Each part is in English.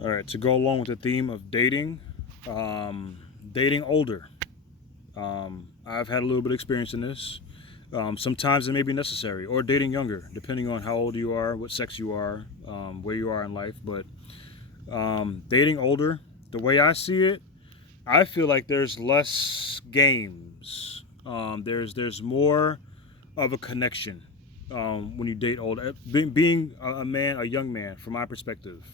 All right, to go along with the theme of dating, dating older. I've had a little bit of experience in this. Sometimes it may be necessary, or dating younger, depending on how old you are, what sex you are, where you are in life. But dating older, the way I see it, I feel like there's less games. There's more of a connection when you date older. Being a man, a young man, from my perspective.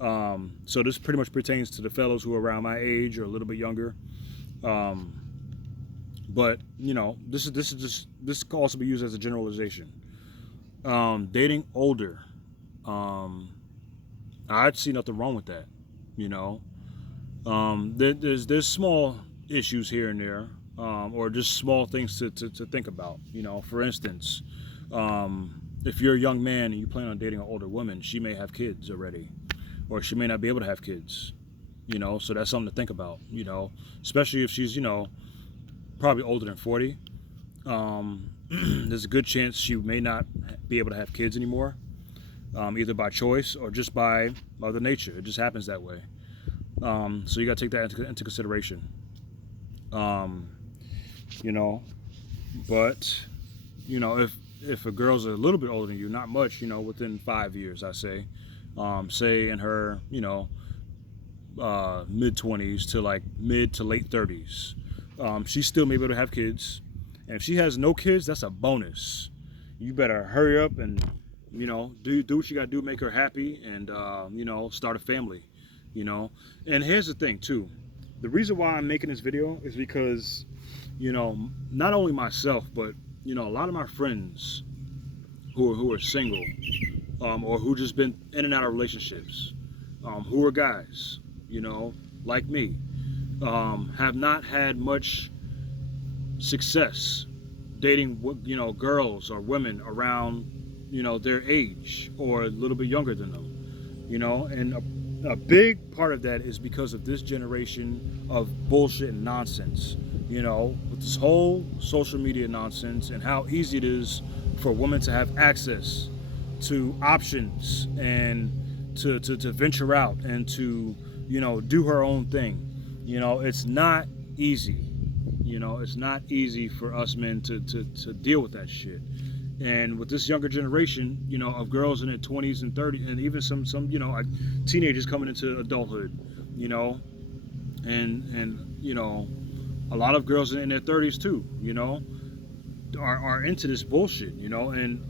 So this pretty much pertains to the fellows who are around my age or a little bit younger. Um, but this can also be used as a generalization. Dating older, um, I'd see nothing wrong with that. You know, there's small issues here and there, or just small things to think about. For instance, if you're a young man and you plan on dating an older woman, she may have kids already, or she may not be able to have kids. So that's something to think about. Especially if she's probably older than 40. There's a good chance she may not be able to have kids anymore, either by choice or just by mother nature. It just happens that way. So you got to take that into consideration. Um, you know, but if a girl's a little bit older than you, not much, within 5 years, I say in her mid 20s to like mid to late 30s, she still may be able to have kids, and if she has no kids, that's a bonus. You better hurry up and do what you got to do, make her happy, and start a family. And here's the thing too, the reason why I'm making this video is because not only myself, but a lot of my friends who are single, or who just been in and out of relationships, who are guys, like me, have not had much success dating girls or women around their age or a little bit younger than them. And a big part of that is because of this generation of bullshit and nonsense. With this whole social media nonsense and how easy it is for women to have access to options and to venture out and to do her own thing. It's not easy. It's not easy for us men to deal with that shit. And with this younger generation, of girls in their 20s and 30s, and even some teenagers coming into adulthood, and a lot of girls in their 30s too, are into this bullshit, and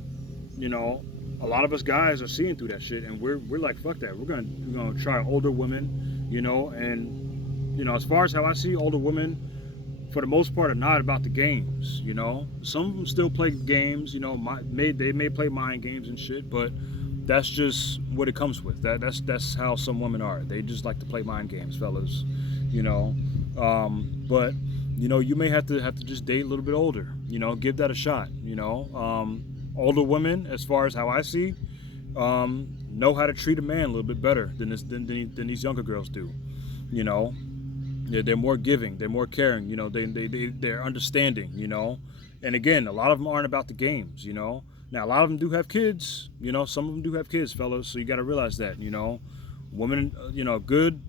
a lot of us guys are seeing through that shit, and we're like, fuck that. We're gonna try older women, and as far as how I see older women, for the most part, are not about the games. Some of them still play games. They may play mind games and shit, but that's just what it comes with. That's how some women are. They just like to play mind games, fellas. But you may have to just date a little bit older. Give that a shot. Older women, as far as how I see, know how to treat a man a little bit better than these younger girls do. They're more giving, they're more caring, they're understanding, and again, a lot of them aren't about the games. Now a lot of them do have kids, some of them do have kids, fellas, so you got to realize that. Women,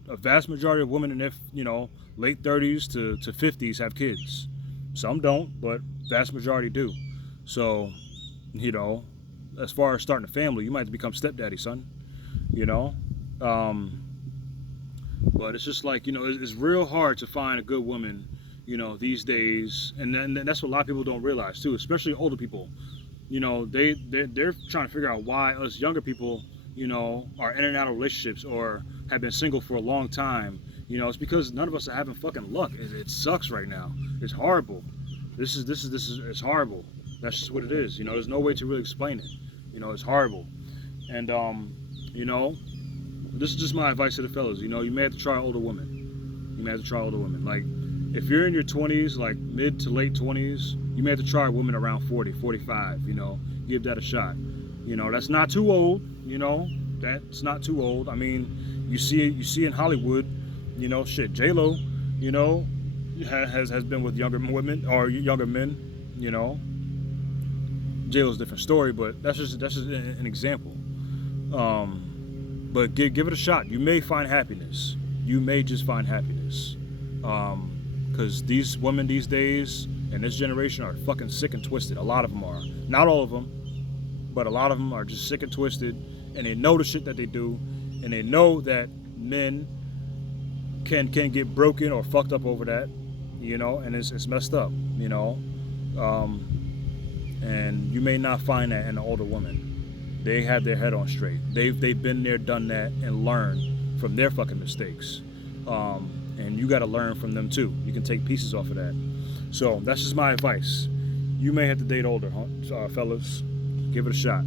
a vast majority of women in their late 30s to 50s have kids. Some don't, but vast majority do. So as far as starting a family, you might have to become stepdaddy, son. um, but it's just like, it's real hard to find a good woman, these days. And then that's what a lot of people don't realize too, especially older people. They're trying to figure out why us younger people, are in and out of relationships or have been single for a long time. It's because none of us are having fucking luck. It sucks right now. It's horrible. It's horrible. That's just what it is. There's no way to really explain it. It's horrible. And this is just my advice to the fellas. You may have to try older women. You may have to try older women. Like, if you're in your 20s, like mid to late 20s, you may have to try a woman around 40, 45. Give that a shot. That's not too old. That's not too old. I mean, you see in Hollywood, shit, J-Lo, has been with younger women or younger men. J-Lo's a different story, but that's just an example. But give it a shot. You may find happiness. You may just find happiness. Because these women these days and this generation are fucking sick and twisted. A lot of them are. Not all of them, but a lot of them are just sick and twisted. And they know the shit that they do. And they know that men can get broken or fucked up over that. You know, and it's messed up, you know. And you may not find that in an older woman. They have their head on straight. They've been there, done that, and learned from their fucking mistakes. And you got to learn from them too. You can take pieces off of that. So that's just my advice. You may have to date older, fellas. Give it a shot.